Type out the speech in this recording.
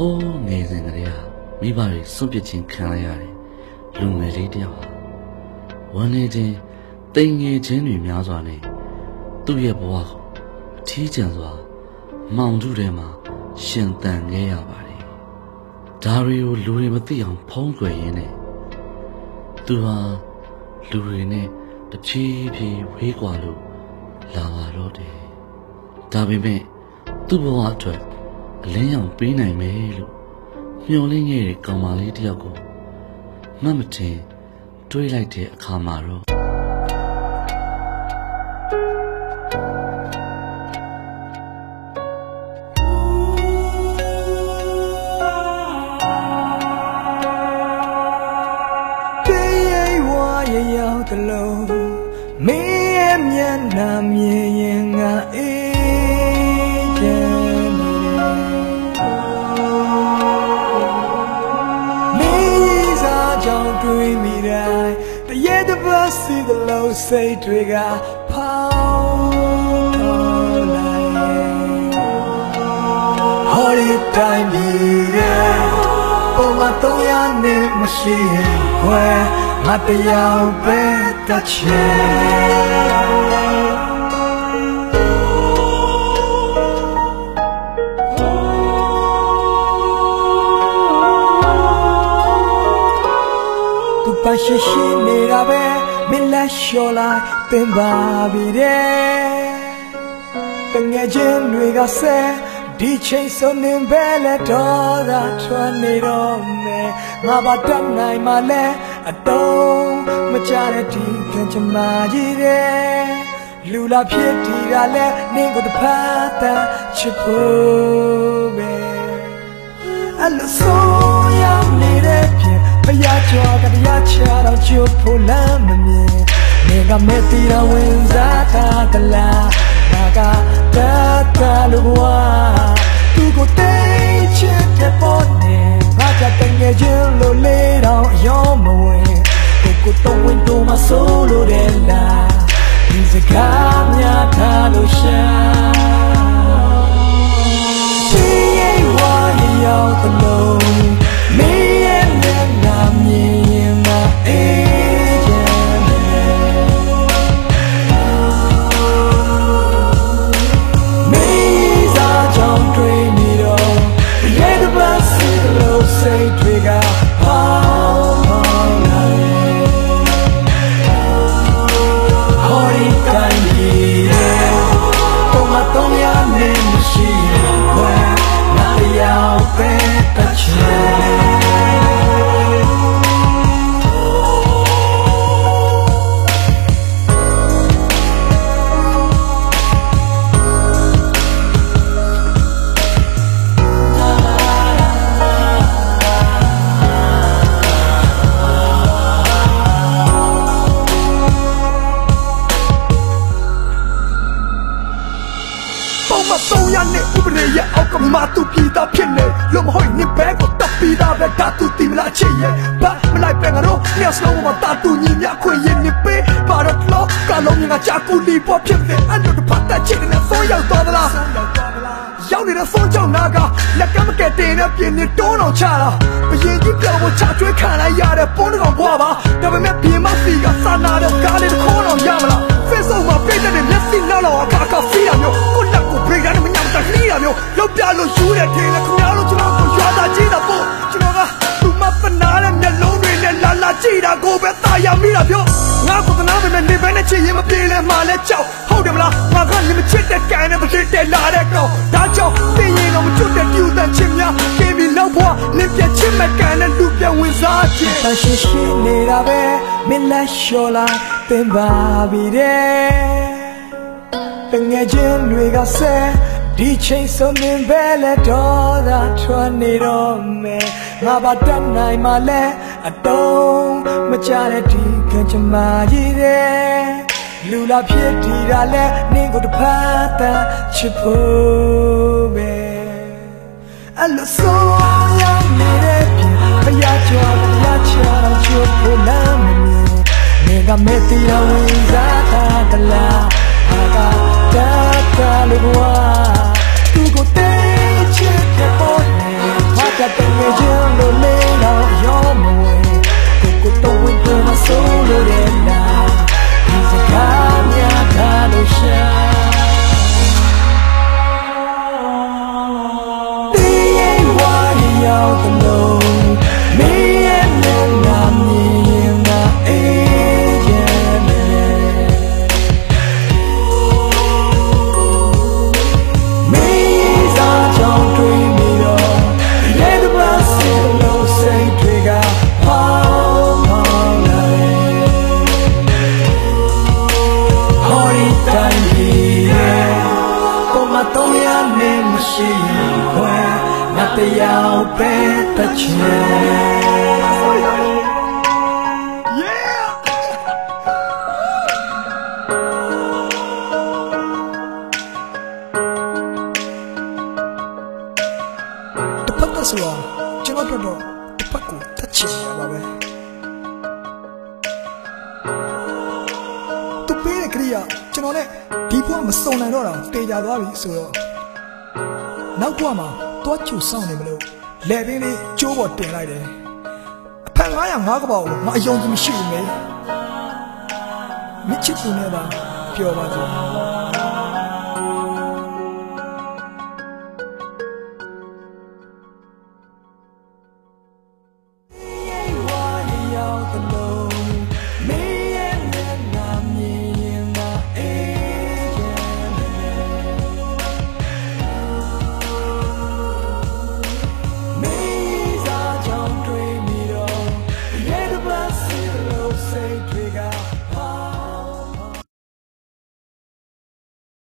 ဟိုးငယ်စဉ်ကလေးကမိဘတွေစွန့်ပစ်ခြင်းခံလိုက်ရတယ်လူငယ်လေးတယောက်ဟာဝမ်းနေခြင်းတိမ်ငယ်ခြင်းတွေများစွာနဲ့သူ့ရဲ့ဘဝကိုအထီးကျန်စွာမောင်ထုထဲမှာရှင်သန်ခဲ့ရပါတယ်ဒါတွေကိုလူတွေမသိအောင်ဖုံးကွယ်ရင်းနဲ့သူဟာလူတွေနဲ့တဖြည်းဖြည်းဝေးကွာလို့လာပါတော့တယ်ဒါပေမဲ့သူ့ဘဝအတွက်အလင်းရောင်ပေးနိုင်မယ်လို့မျှော်လင့်ခဲ့တဲ့ကောင်မလေးတယောက်ကိုမှတ်မတင်တွေးလိုက်တဲ့အခါမှာတော့မင်းရဲ့မျက်နှာမြင်ရင်ငါအေးချမ်းနေမင်းစားကြောင့်တွေးမိတိုင်းတရေတပတ်စီသလိုစိတ်တွေကဖောင်းတော်လိုက်ဟောဒီတိုင်းပြီးတဲ့ပုံမတော့ရနဲ့မရှိရင်ခွဲငါတရားပဲတချေသူပါရှိနေတာပဲမင်းလက်လျှော်လိုက်ပင်ပါပြီတဲ့တငယ်ချင်းတွေကဆဲဒီချိန်စုံနေပဲလဲတော့သာထွက်နေတော့မယ်ငါဘာတတ်နိုင်မှလဲအတုံးမကြတဲ့ဒီကံကြမ္မာကြီးတဲ့လူလာဖြစ်ဒီကလဲနင်းကိုတစ်ဖက်တန်းချစ်ဖို့ပဲအလဆိုးရနေတဲ့ပြင်ဘုရားကျော်ကတရားချတော့ချစ်ဖို့လမ်းမမြင်နေကမဲ့တီရဝင်စားထားကလားငါကတတ်တယ်လို့ဘွာသူကိုတိတ်ချစ်တဲ့ပေါ်နေငါကတငယ်ချင်းလို့လေးတော့ရောမဝင်ကိုတော့ဝင်တော့မဆိုးလို့တဲ့လားဒီစကားများထားလို့ရှာဒီရဲ့ဝါရောက်တဲ့လုံးမင်းရဲ့မျက်နှာမြင်ရင်ငါအေးချမ်းတယ်မင်းစားကြောင့်တွေးနေတော့ရဲ့တပတ်စီလို့စိတ်တွေကပေါင်းလာတော့ရနဲ့ဥပဒေရဲ့အောက်ကမှသူပြည်သားဖြစ်နေလို့မဟုတ်ရင်ဘဲကိုတပ်ပြီးသားပဲဓာတ်သူတီမလားချစ်ရဲ့ဘာမလိုက်ပဲငါတို့ညစလုံးမှာတာတူညီမြခွင့်ရင်နေပေးပါတော့လောကလုံးငါချာကူလီပေါ်ဖြစ်နေအဲ့လိုတစ်ဖက်တက်ချစ်နေဆိုရောက်သွားသလားရောက်နေတဲ့ဖုန်းကြောင့်နာကလက်ကမကဲတင်တဲ့ပြင်းနေတိုးတော်ချတာဘရင်ကြီးပြောင်းဖို့ချကျွေးခံလိုက်ရတဲ့ပုံတော်ဘွားပါဒါပေမဲ့ပြင်မစီကစာနာတဲ့ကားလေးတစ်ခေါက်တော့ရမလား Facebook မှာပြည့်တဲ့မျက်စိလောက်တော့အခါဖီးရမျိုးကိုလက်ကို break ရတဲ့မညံတခီးရမျိုးလောက်ပြလို့ယူတဲ့ထင်လဲခင်ဗျားတို့ကျွန်တော်ကိုရွာတာကြည့်တာပေါ့ကျွန်တော်ကသူမပနာတဲ့မျက်လုံးတွေနဲ့လာကြည့်တာကိုပဲသာယာမိတာပြောငါကသနာပဲနေပဲနဲ့ချစ်ရင်မပြေလဲမှလဲကြောက်ဟုတ်တယ်မလားငါကလည်းမချစ်တဲ့ကံနဲ့မချစ်တဲ့လာတဲ့ကောင်ဒါကြောင့်သိရင်တော့မချွတ်တဲ့ပြူတဲ့ချစ်များကင်းပြီးလောက်ဘွားလင်းပြချစ်မဲ့ကံနဲ့လူပြဝင်စားချင်ရှိနေတာပဲမင်းလက်လျှော်လိုက်ပင်ပါပြီတဲ့တငယ်ချင်းတွေကဆဲဒီချိန်စုံနေပဲလဲတော့သာထွက်နေတော့မယ်ငါဘာတတ်နိုင်မှလဲအတုံးမကြတဲ့ဒီကံကြမ္မာကြီးတဲ့လူလာဖြစ်ဒီတာလဲနင်းကိုတစ်ဖက်တန်းချစ်ဖို့ပဲအလဆိုးရနေတဲ့ပြင်ဘုရားကျော်တရားချတော့ချစ်ဖို့လမ်းမမြင်နေကမဲ့တီရဝင်စားတာကလားငါကတတ်တယ်လို့ဘွားသူကိုတိတ်ချစ်တဲ့ပေါ်နေ တရားပဲတစ်ချက်ဆိုတာကျွန်တော်တို့တစ်ဖက်ကိုတက်ချင်ရပါပဲသူပေးတဲ့ကလေးကကျွန်တော်နဲ့ဒီဘဝမစုံနိုင်တော့တာတေချာသွားပြီဆိုတော့နောက်ဘဝမှာတွားချူဆောင်နေမလို့လက်ပင်လေးကျိုးပေါ်တင်လိုက်တယ်အဖက်905ကပောက်ကိုငါအယုံကြည်မရှိဘူးမေမချစ်သူနဲ့ပါပြောပါစို့